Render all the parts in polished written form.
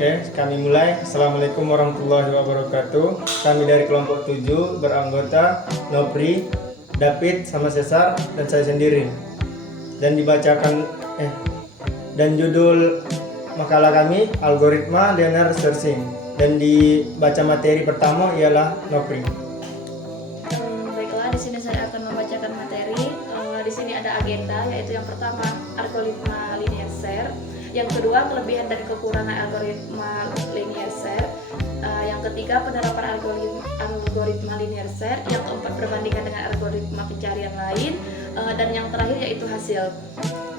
Oke, kami mulai. Assalamualaikum warahmatullahi wabarakatuh. Kami dari kelompok 7 beranggota Nopri, David, sama Cesar, dan saya sendiri. Dan judul makalah kami algoritma linear searching. Dan dibaca materi pertama ialah Nopri. Baiklah, di sini saya akan membacakan materi. Di sini ada agenda, yaitu yang pertama algoritma linear share, yang kedua kelebihan dan kekurangan algoritma linear share, yang ketiga penerapan algoritma linear share, yang keempat perbandingan dengan algoritma pencarian lain, dan yang terakhir yaitu hasil.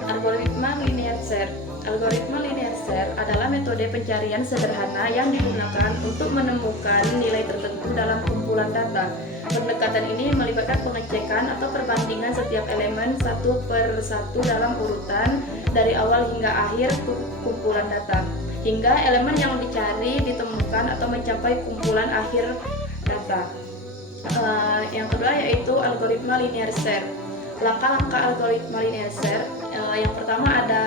Algoritma linear share. Algoritma linear share adalah metode pencarian sederhana yang digunakan untuk menemukan nilai tertentu dalam kumpulan data. Pendekatan ini melibatkan pengecekan atau perbandingan setiap elemen satu per satu dalam urutan dari awal hingga akhir kumpulan data, hingga elemen yang dicari ditemukan atau mencapai kumpulan akhir data. Yang kedua yaitu algoritma linear share. Langkah-langkah algoritma linear share, yang pertama ada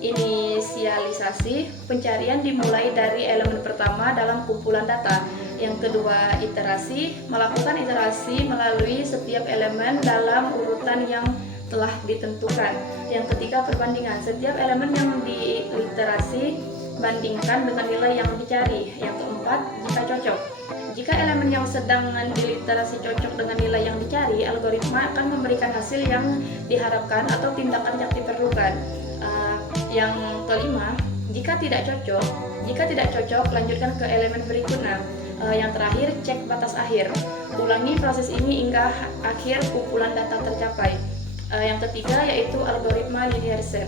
inisialisasi. Pencarian dimulai dari elemen pertama dalam kumpulan data. Yang kedua iterasi. Melakukan iterasi melalui setiap elemen dalam urutan yang telah ditentukan. Yang ketiga perbandingan. Setiap elemen yang diiterasi bandingkan dengan nilai yang dicari. Yang keempat jika cocok. Jika elemen yang sedang diliterasi cocok dengan nilai yang dicari, algoritma akan memberikan hasil yang diharapkan atau tindakan yang diperlukan. Yang kelima, jika tidak cocok, lanjutkan ke elemen berikutnya. Yang terakhir, cek batas akhir. Ulangi proses ini hingga akhir kumpulan data tercapai. Yang ketiga yaitu algoritma linear share.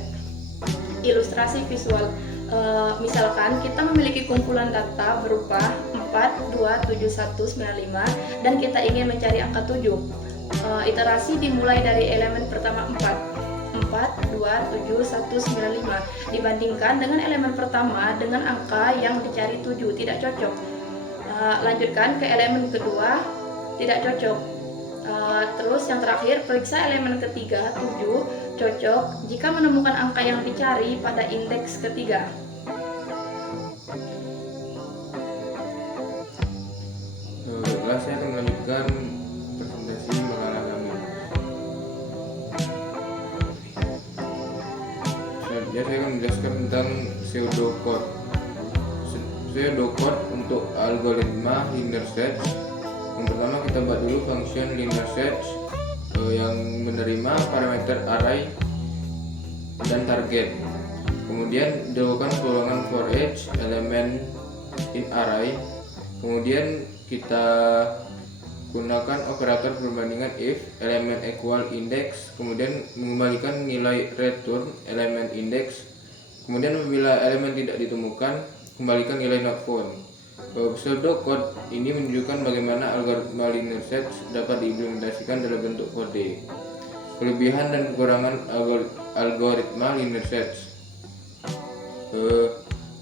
Ilustrasi visual. Misalkan kita memiliki kumpulan data berupa 4, 2, 7, 1, 95 dan kita ingin mencari angka 7. Iterasi dimulai dari elemen pertama 4, 2, 7, 1, 95 dibandingkan dengan elemen pertama dengan angka yang dicari 7, tidak cocok. Lanjutkan ke elemen kedua, tidak cocok. Terus yang terakhir, periksa elemen ketiga, 7, cocok jika menemukan angka yang dicari pada indeks ketiga. Saya akan melanjutkan presentasi makalah kami. Selanjutnya saya akan menjelaskan tentang pseudocode. Pseudocode untuk algoritma linear search. Yang pertama kita buat dulu function linear search yang menerima parameter array dan target. Kemudian dilakukan peluangan for each element in array. Kemudian kita gunakan operator perbandingan if elemen equal index, kemudian mengembalikan nilai return elemen index. Kemudian apabila elemen tidak ditemukan, kembalikan nilai not found. Pseudocode ini menunjukkan bagaimana algoritma linear search dapat diimplementasikan dalam bentuk kode. Kelebihan dan kekurangan algoritma linear search.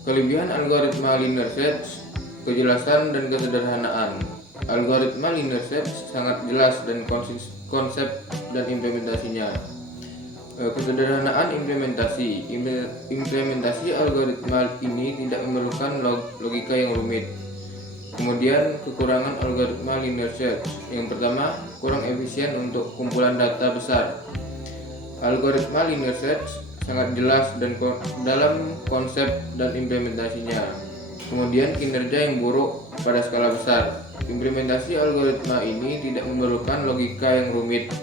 Kelebihan algoritma linear search: kejelasan dan kesederhanaan. Algoritma linear search sangat jelas dan konsep dan implementasinya. Kesederhanaan implementasi. Implementasi algoritma ini tidak memerlukan logika yang rumit. Kemudian kekurangan algoritma linear search. Yang pertama, kurang efisien untuk kumpulan data besar. Algoritma linear search sangat jelas dan dalam konsep dan implementasinya. Kemudian kinerja yang buruk pada skala besar. Implementasi algoritma ini tidak memerlukan logika yang rumit.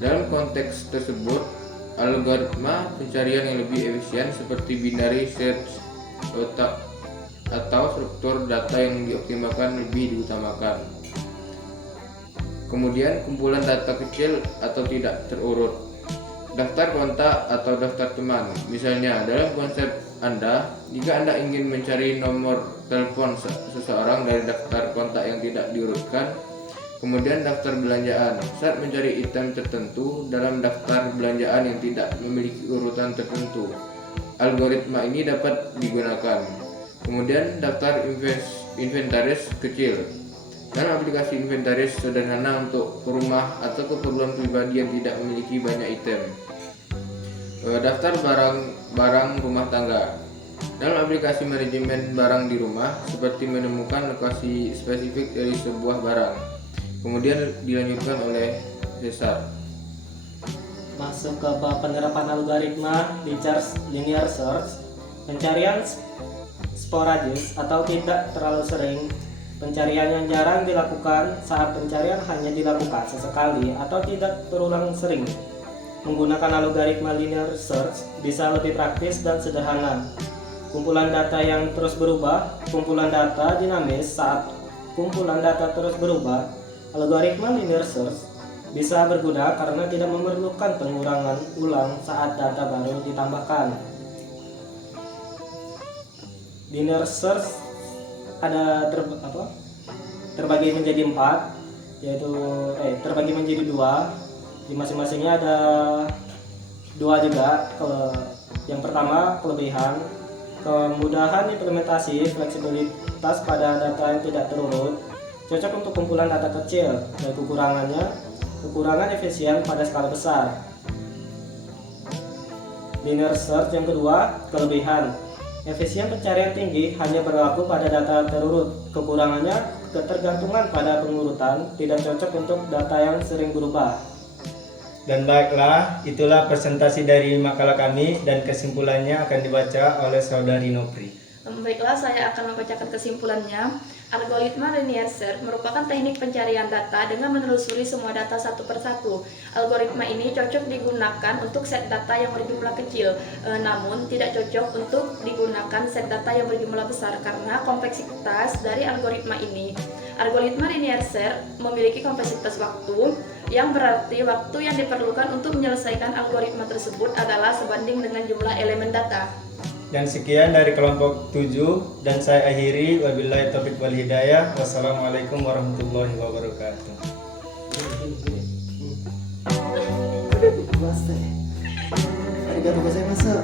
Dalam konteks tersebut, algoritma pencarian yang lebih efisien seperti binary search atau struktur data yang dioptimalkan lebih diutamakan. Kemudian kumpulan data kecil atau tidak terurut. Daftar kontak atau daftar teman. Misalnya dalam konsep Anda, jika Anda ingin mencari nomor telepon seseorang dari daftar kontak yang tidak diurutkan, kemudian daftar belanjaan. Saat mencari item tertentu dalam daftar belanjaan yang tidak memiliki urutan tertentu, algoritma ini dapat digunakan. Kemudian daftar inventaris kecil. Dalam aplikasi inventaris sederhana untuk rumah atau keperluan pribadi yang tidak memiliki banyak item. Daftar barang rumah tangga. Dalam aplikasi manajemen barang di rumah, seperti menemukan lokasi spesifik dari sebuah barang, kemudian dilanjutkan oleh Cesar. Masuk ke bab penerapan algoritma di linear search. Pencarian sporadis atau tidak terlalu sering. Pencarian yang jarang dilakukan saat pencarian hanya dilakukan sesekali atau tidak terulang sering. Menggunakan algoritma linear search bisa lebih praktis dan sederhana. Kumpulan data yang terus berubah, kumpulan data dinamis. Saat kumpulan data terus berubah, algoritma linear search bisa berguna karena tidak memerlukan pengurangan ulang saat data baru ditambahkan. Linear search terbagi menjadi 4, yaitu terbagi menjadi 2. Di masing-masingnya ada 2 juga. Yang pertama, kelebihan, kemudahan implementasi, fleksibilitas pada data yang tidak terurut, cocok untuk kumpulan data kecil, dan kekurangan efisien pada skala besar. Linear search yang kedua, kelebihan, efisien pencarian tinggi, hanya berlaku pada data terurut. Kekurangannya, ketergantungan pada pengurutan, tidak cocok untuk data yang sering berubah. Dan baiklah, itulah presentasi dari makalah kami dan kesimpulannya akan dibaca oleh saudari Nopri. Baiklah, saya akan membacakan kesimpulannya. Algoritma linear search merupakan teknik pencarian data dengan menelusuri semua data satu persatu. Algoritma ini cocok digunakan untuk set data yang berjumlah kecil, namun tidak cocok untuk digunakan set data yang berjumlah besar karena kompleksitas dari algoritma ini. Algoritma linear search memiliki kompleksitas waktu, yang berarti waktu yang diperlukan untuk menyelesaikan algoritma tersebut adalah sebanding dengan jumlah elemen data. Dan sekian dari kelompok 7 dan saya akhiri, wabillahi taufiq wal hidayah. Wassalamualaikum warahmatullahi wabarakatuh. Arigatou gozaimasu.